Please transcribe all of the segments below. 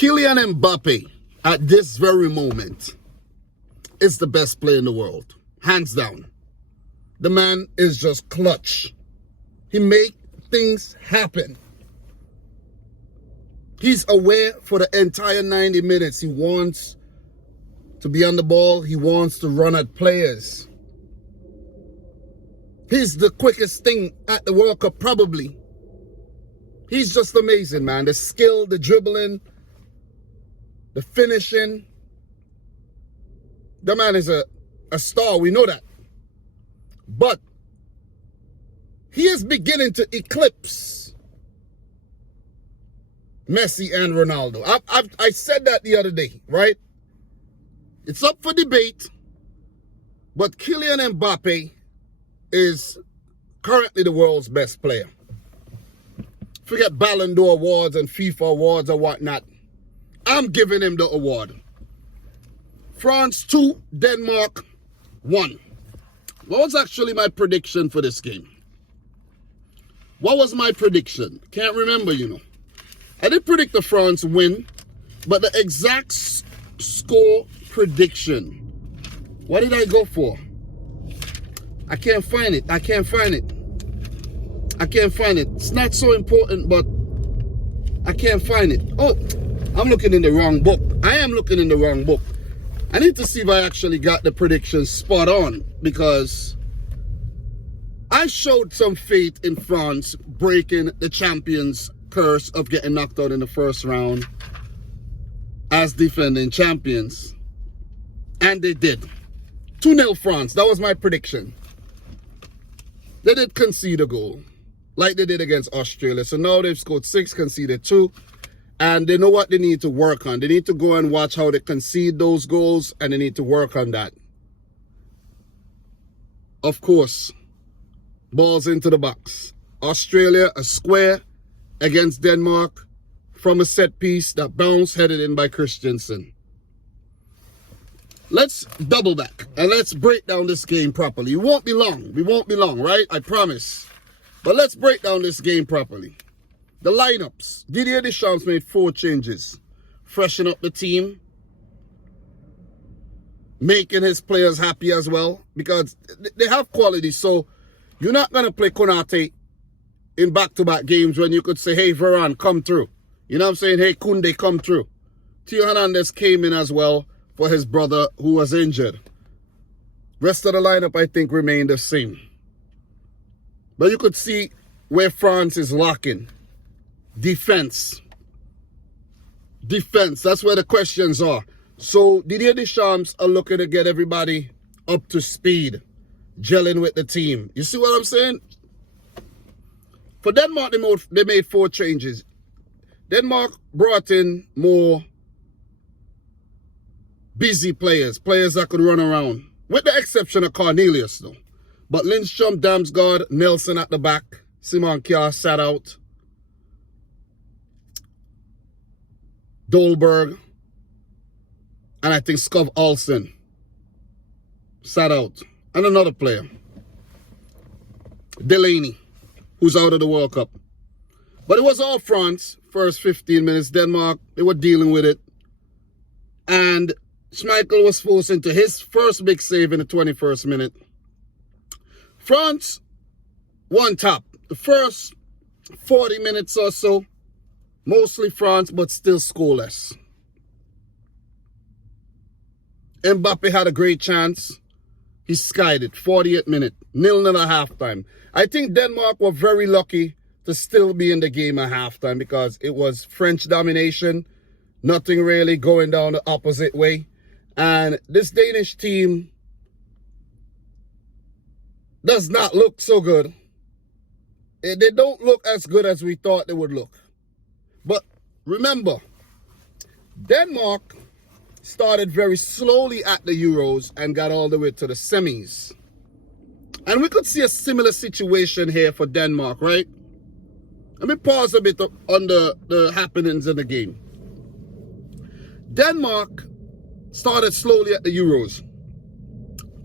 Kylian Mbappe, at this very moment, is the best player in the world. Hands down. The man is just clutch. He makes things happen. He's aware for the entire 90 minutes. He wants to be on the ball. He wants to run at players. He's the quickest thing at the World Cup, probably. He's just amazing, man. The skill, the dribbling, the finishing. The man is a star. We know that. But he is beginning to eclipse Messi and Ronaldo. I said that the other day, right? It's up for debate, but Kylian Mbappe is currently the world's best player. Forget Ballon d'Or awards and FIFA awards or whatnot. I'm giving him the award. France 2, Denmark 1. What was actually my prediction for this game? What was my prediction? Can't remember, you know. I did predict the France win, but the exact score prediction, what did I go for? I can't find it. I can't find it. It's not so important, but I can't find it. Oh, I'm looking in the wrong book. I am looking in the wrong book. I need to see if I actually got the predictions spot on, because I showed some faith in France breaking the champions' curse of getting knocked out in the first round as defending champions. And they did. 2-0 France. That was my prediction. They did concede a goal, like they did against Australia. So now they've scored 6, conceded 2. And they know what they need to work on. They need to go and watch how they concede those goals, and they need to work on that. Of course, balls into the box. Australia, a square against Denmark from a set piece that bounced, headed in by Christensen. Let's double back and let's break down this game properly. It won't be long. We won't be long, right? I promise. But let's break down this game properly. The lineups. Didier Deschamps made 4 changes. Freshen up the team. Making his players happy as well, because they have quality. So you're not going to play Konate in back-to-back games when you could say, hey, Varane, come through. You know what I'm saying? Hey, Koundé, come through. Theo Hernandez came in as well for his brother who was injured. Rest of the lineup, I think, remained the same. But you could see where France is lacking. Defense. That's where the questions are. So Didier Deschamps are looking to get everybody up to speed, gelling with the team. You see what I'm saying? For Denmark, they made 4 changes. Denmark brought in more busy players that could run around, with the exception of Cornelius, though. But Lindstrom, Damsgaard, Nelson at the back, Simon Kjaer sat out, Dolberg, and I think Skov Olsen sat out. And another player, Delaney, who's out of the World Cup. But it was all France. First 15 minutes, Denmark, they were dealing with it. And Schmeichel was forced into his first big save in the 21st minute. France won top. The first 40 minutes or so, mostly France, but still scoreless. Mbappe had a great chance. He skied it, 48th minute, 0-0 at halftime. I think Denmark were very lucky to still be in the game at halftime, because it was French domination, nothing really going down the opposite way. And this Danish team does not look so good. They don't look as good as we thought they would look. But remember, Denmark started very slowly at the Euros and got all the way to the semis. And we could see a similar situation here for Denmark, right? Let me pause a bit on the happenings in the game. Denmark started slowly at the Euros,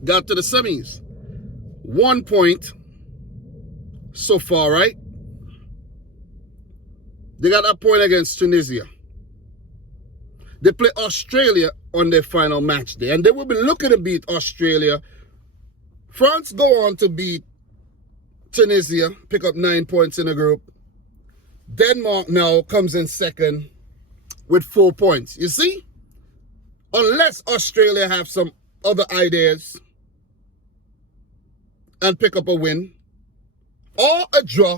got to the semis. 1 point so far, right? They got that point against Tunisia. They play Australia on their final match day, and they will be looking to beat Australia. France go on to beat Tunisia, pick up 9 points in the group. Denmark now comes in second with 4 points. You see? Unless Australia have some other ideas and pick up a win, or a draw,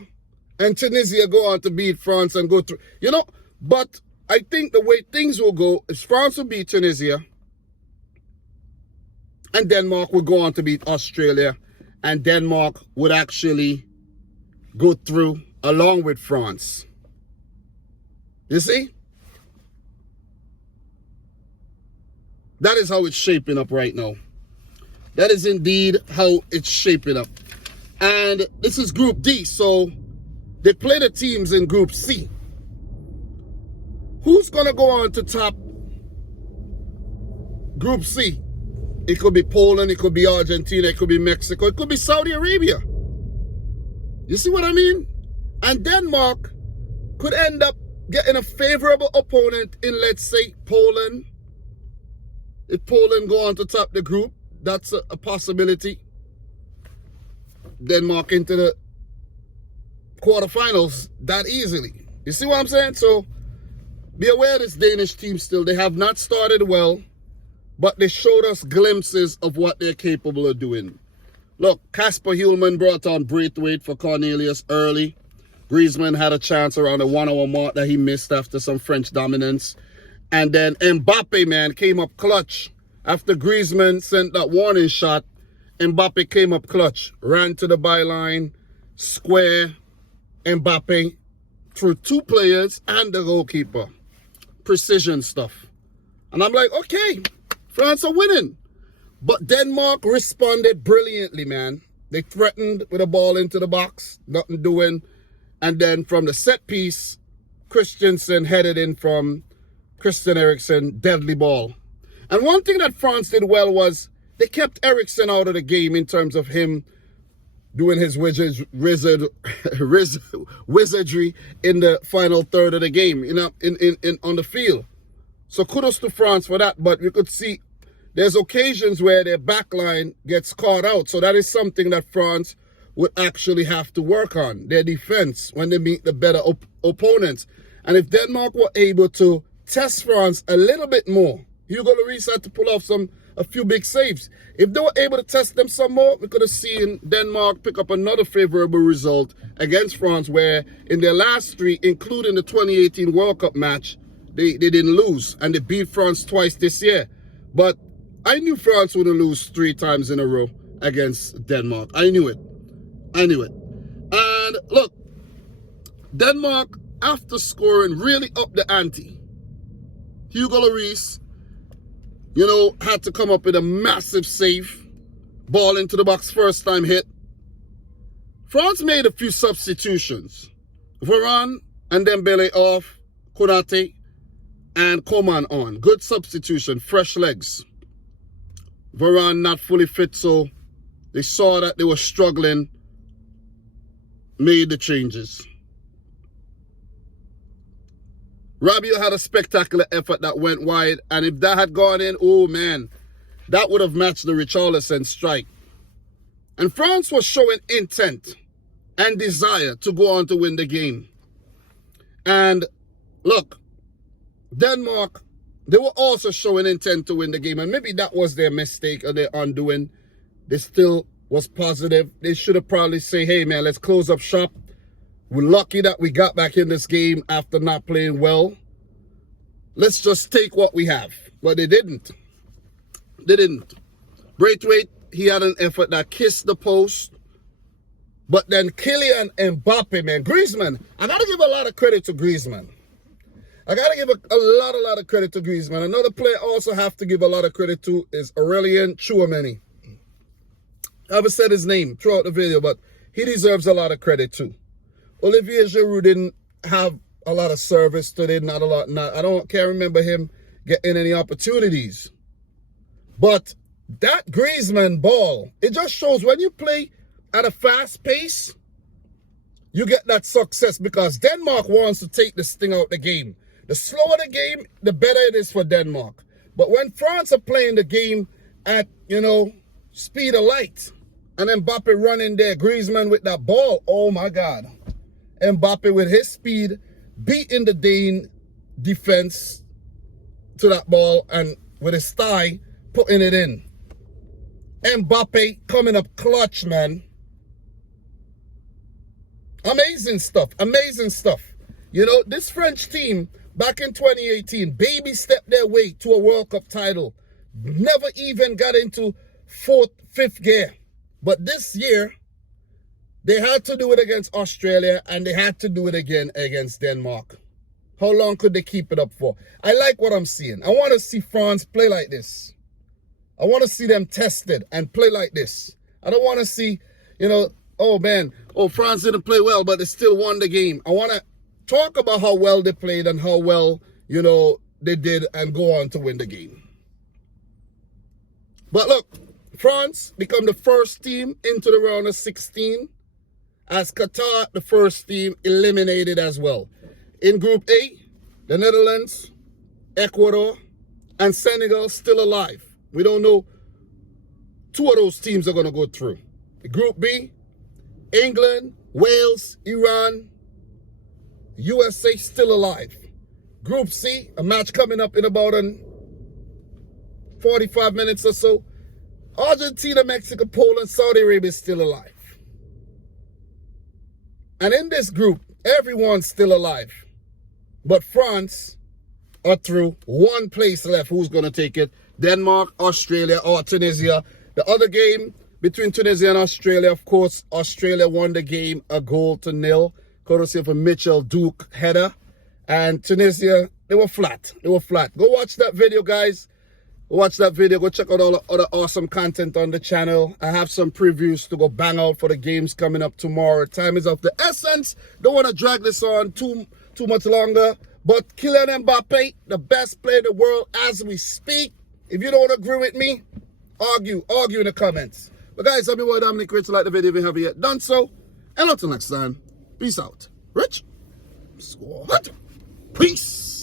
and Tunisia go on to beat France and go through. You know, but I think the way things will go is France will beat Tunisia, and Denmark will go on to beat Australia, and Denmark would actually go through along with France. You see? That is how it's shaping up right now. That is indeed how it's shaping up. And this is Group D, so they play the teams in Group C. Who's going to go on to top Group C? It could be Poland, it could be Argentina, it could be Mexico, it could be Saudi Arabia. You see what I mean? And Denmark could end up getting a favorable opponent in, let's say, Poland. If Poland go on to top the group, that's a possibility. Denmark into the quarterfinals that easily. You see what I'm saying? So be aware of this Danish team still. They have not started well, but they showed us glimpses of what they're capable of doing. Look, Kasper Hjulmand brought on Braithwaite for Cornelius early. Griezmann had a chance around the 1 hour mark that he missed after some French dominance. And then Mbappe, man, came up clutch. After Griezmann sent that warning shot, Mbappe came up clutch. Ran to the byline, square, Mbappe through 2 players and the goalkeeper. Precision stuff. And I'm like, okay, France are winning. But Denmark responded brilliantly, man. They threatened with a ball into the box, nothing doing. And then from the set piece, Christensen headed in from Christian Eriksen, deadly ball. And one thing that France did well was they kept Eriksen out of the game in terms of him doing his wizardry in the final third of the game, you know, in on the field. So kudos to France for that. But you could see there's occasions where their backline gets caught out. So that is something that France would actually have to work on, their defense, when they meet the better opponents. And if Denmark were able to test France a little bit more, Hugo Lloris had to pull off a few big saves. If they were able to test them some more, we could have seen Denmark pick up another favorable result against France, where in their last 3, including the 2018 World Cup match, they didn't lose, and they beat France twice this year. But I knew France wouldn't lose 3 times in a row against Denmark. I knew it. And look, Denmark, after scoring, really up the ante. Hugo Lloris, you know, had to come up with a massive save. Ball into the box, first time hit. France made a few substitutions. Varane and Dembele off, Konate and Coman on. Good substitution, fresh legs. Varane not fully fit, so they saw that they were struggling, made the changes. Rabiot had a spectacular effort that went wide, and if that had gone in, oh man, that would have matched the Richarlison strike. And France was showing intent and desire to go on to win the game. And look, Denmark, they were also showing intent to win the game, and maybe that was their mistake or their undoing. They still was positive. They should have probably said, hey man, let's close up shop. We're lucky that we got back in this game after not playing well. Let's just take what we have. But they didn't. They didn't. Braithwaite, he had an effort that kissed the post. But then Kylian Mbappe, man, Griezmann, I got to give a lot of credit to Griezmann. I got to give a lot of credit to Griezmann. Another player I also have to give a lot of credit to is Aurelien Tchouameni. I haven't said his name throughout the video, but he deserves a lot of credit too. Olivier Giroud didn't have a lot of service today, I can't remember him getting any opportunities. But that Griezmann ball, it just shows when you play at a fast pace, you get that success, because Denmark wants to take this thing out the game. The slower the game, the better it is for Denmark. But when France are playing the game at, speed of light, and Mbappe running there, Griezmann with that ball, oh my God. Mbappe with his speed, beating the Dane defense to that ball, and with his thigh, putting it in. Mbappe coming up clutch, man. Amazing stuff, amazing stuff. This French team, back in 2018, baby stepped their way to a World Cup title. Never even got into fifth gear. But this year, they had to do it against Australia, and they had to do it again against Denmark. How long could they keep it up for? I like what I'm seeing. I want to see France play like this. I want to see them tested and play like this. I don't want to see, oh man, France didn't play well, but they still won the game. I want to talk about how well they played and how well, they did and go on to win the game. But look, France become the first team into the round of 16, as Qatar, the first team, eliminated as well. In Group A, the Netherlands, Ecuador, and Senegal still alive. We don't know. 2 of those teams are going to go through. Group B, England, Wales, Iran, USA still alive. Group C, a match coming up in about 45 minutes or so. Argentina, Mexico, Poland, Saudi Arabia is still alive. And in this group, everyone's still alive. But France are through. 1 place left. Who's going to take it? Denmark, Australia, or Tunisia. The other game between Tunisia and Australia, of course, Australia won the game 1-0, courtesy of a Mitchell Duke header. And Tunisia, they were flat. They were flat. Go watch that video, guys. Watch that video. Go check out all the other awesome content on the channel. I have some previews to go bang out for the games coming up tomorrow. Time is of the essence. Don't want to drag this on too much longer. But Kylian Mbappe, the best player in the world as we speak. If you don't agree with me, argue in the comments. But guys, I'm your boy Dominic Rich. Like the video if you haven't yet done so. And until next time, peace out. Rich Squad. Peace.